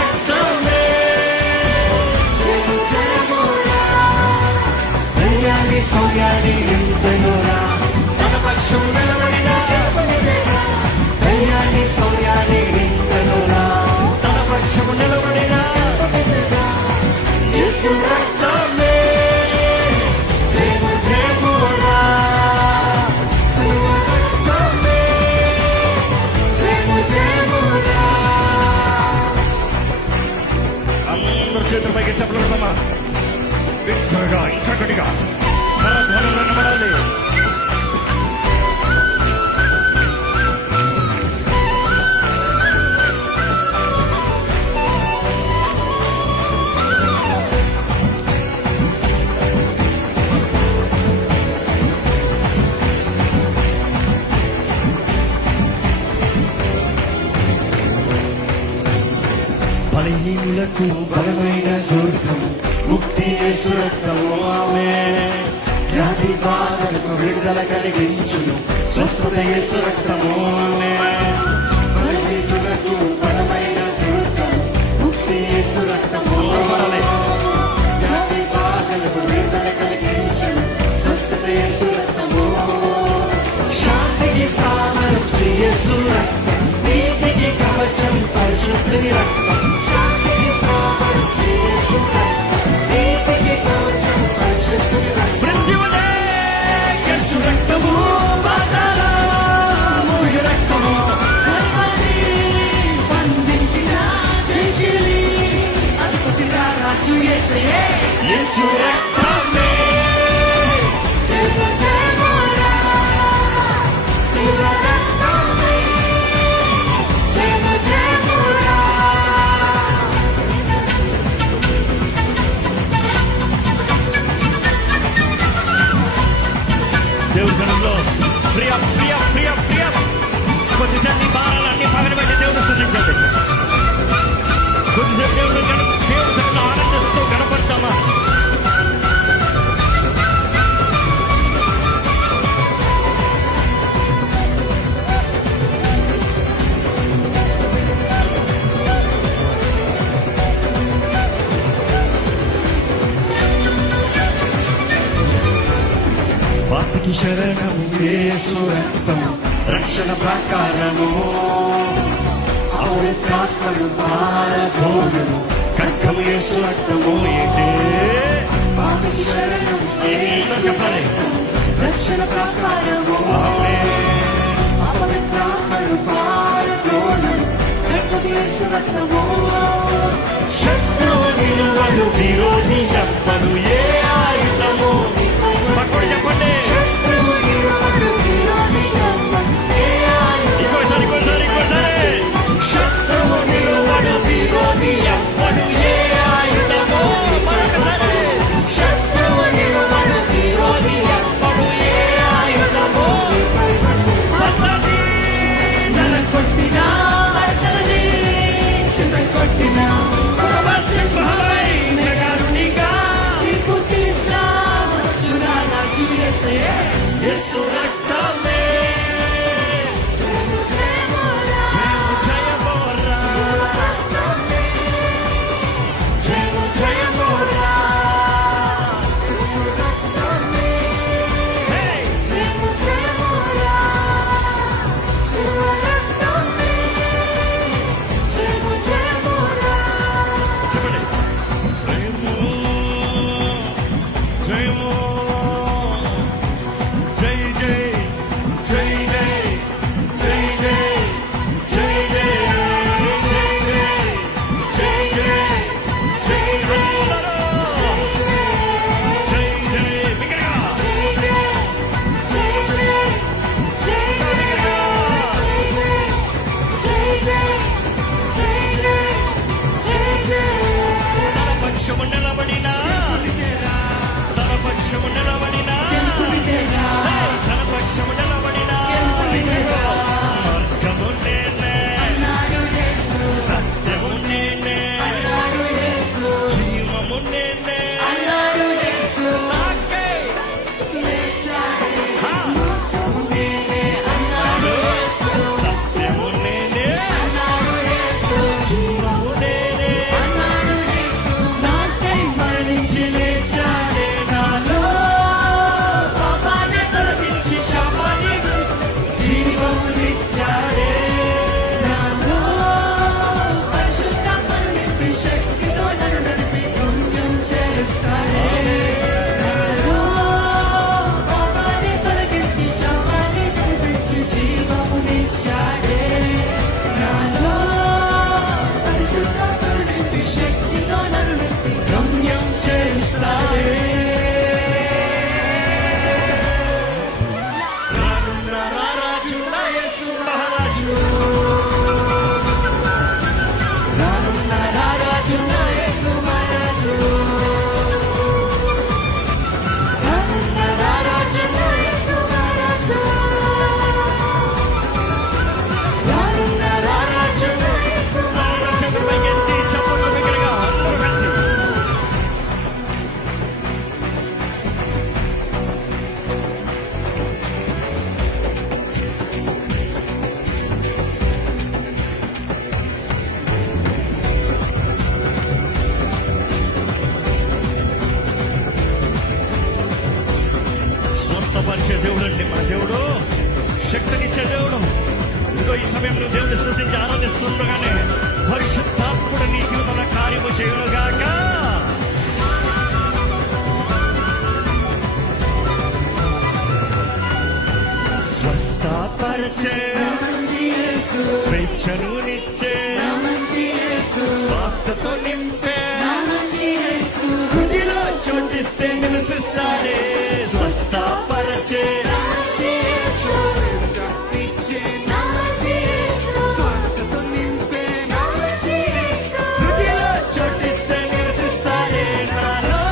రక్తమే జయము జయమురా, ధైర్యాన్ని శౌర్యాన్ని నింపెనురా, తన పక్షం నిలబడిన ధైర్యాన్ని శౌర్యాన్ని నింపెనురా, తన పక్షం నిలబడిన యేసు రక్తమే జయము జయమురా, రక్తమే జయము జయమురా. అందరూ చేతుల పైకి చెప్పలేదమ్మా, బిగ్గరగా ఇంకా గట్టిగా ధ్వనులు వినబడాలి. బలహీనులకు బలమైన దుర్గము ముక్తి యేసు రక్తము. ఆమేన్. వ్యాధి బాధలకు విడుదల కలిగించును స్వస్థత యేసు రక్తము. ఆమేన్. బలహీనులకు బలమైన దుర్గము ముక్తి యేసు రక్తము. వ్యాధి బాధలకు విడుదల కలిగించును స్వస్థత యేసు రక్తము. శాంతికి స్థానం శ్రీ యేసు రక్తం, నీతికి కవచం పరిశుద్ధుని రక్తం. యేసు రక్తమే జయము జయమురా, శివ రక్తమే జయము జయమురా. దేవుడి సన్నిధిలో ప్రియ ప్రియ ప్రియ ప్రియ కొద్దిసేపు భారాలన్నీ పగన పెట్టి దేవుడు స్తుతించండి. కొద్దిసేపు దేవుడు సన్నిధిలో ఆనందిస్తూ గణపడతామా. పాపికి శరణము యేసు రక్తము, రక్షణ ప్రాకారము, పవిత్రాత్మను పారదోలును ఖడ్గము యేసు రక్తము. ఏంటే పాపికి శరణము చెప్పాలి, రక్షణ ప్రాకారము, పవిత్రాత్మను పారదోలును ఖడ్గము యేసు రక్తము. శత్రువు నిలువడు విరోధి ఎవ్వడు ఏ ఆయుధము. పక్కడు చెప్పండి, ఇంకోసారి ఇంకోసారి ఇంకోసారి. శత్రువు నిలువడు విరోధి ఎవ్వడు ఏ ఆయుధము. మరొకసారి, శత్రువు నిలువడు విరోధి ఎవ్వడు ఏ ఆయుధము. సత్తని నల కొట్టినా వర్తని సిద్ధం కొట్టి ఈ సమయంలో దేవుని స్తుతించి ఆరాధిస్తుండగానే పరిశుద్ధాత్ముడు నీ జీవితంలో కార్యము చేయనుగాక. స్వస్థపరిచే స్వేచ్ఛను నిచ్చే స్వాస్థతో నింపే హృదిలో చోటిస్తే నివసిస్తాడే. స్వస్థపరిచే హృదిలో చోటిస్తే నివసిస్తాడే. నాలో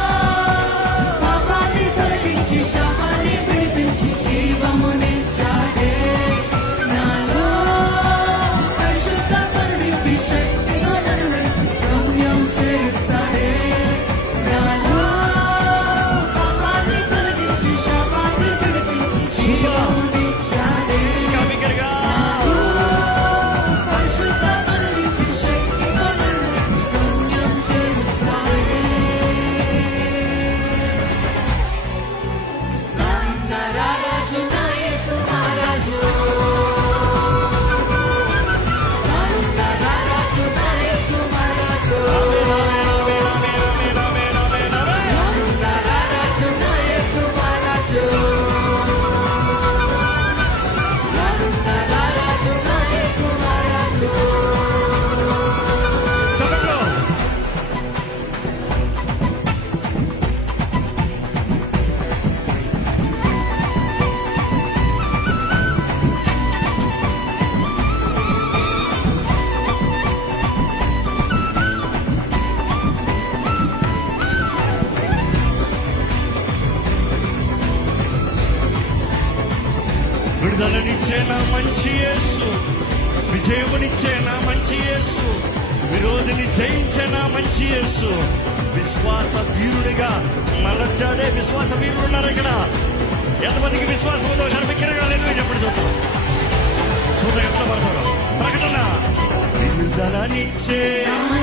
పాపాన్ని తొలగించి శాపాన్ని విడిపించి జీవమునిచ్చాడే. నాలో పరిశుద్ధాత్మను నింపి శక్తిగా నన్ను నడిపి గమ్యం చేరుస్తాడే. నాలో పాపాన్ని తొలగించి శాపాన్ని విడిపించి జీవమునిచ్చాడే. ఇంకా బిగ్గరగా పరిశుద్ధాత్మను నింపి శక్తిగా నన్ను నడిపి గమ్యం చేరుస్తాడే. రారాజు నా యేసు మహారాజు, రారాజు నా యేసు మహారాజు, రారాజు నా యేసు మహారాజు, రారాజు నా యేసు మహారాజు. చప్పట్లు. విడుదలనిచ్చే నా మంచి యేసు, విజయమునిచ్చే నా మంచి యేసు, విరోధిని జయించే నా మంచి యేసు, విశ్వాస వీరుడిగా మలచాడే విశ్వాస వీరుడు ఉన్నారు ఇక్కడ. ఎంతమందికి విశ్వాసం ఉందో కనిపించగా లేదు చెప్పండి చూద్దాం. చూద్దాం ఎట్లా పడతారో. ప్రకటన విడుదలనిచ్చే నా